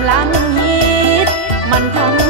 ำลังฮิตมันทำ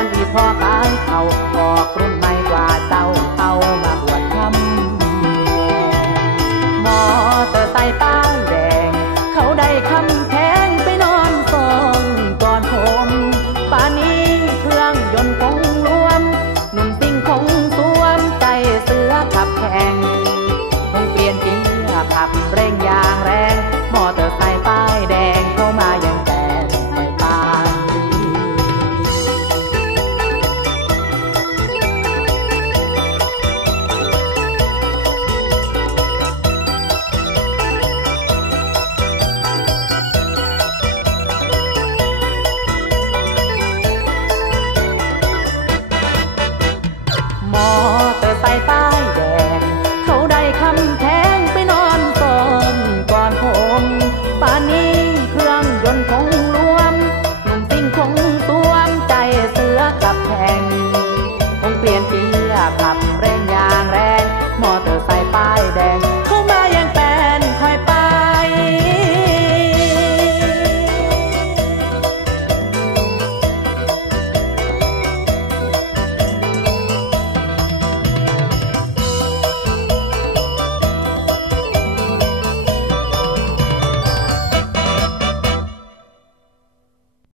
อนอีพ่อขางเขาออกรุ่นใหม่กว่าเจ้าเอามาบวชทำมอเตอร์ไซค์ป้าแดง เขาได้คำแพงไปนอนซองก่อนผมป่านี้เครื่องยนต์คงรวมนุ่มติ้งคงสวมใจเสื้อขับแข่งคงเปลี่ยนเกียร์ขับเร่งยางแรง มอเตอร์ไซค์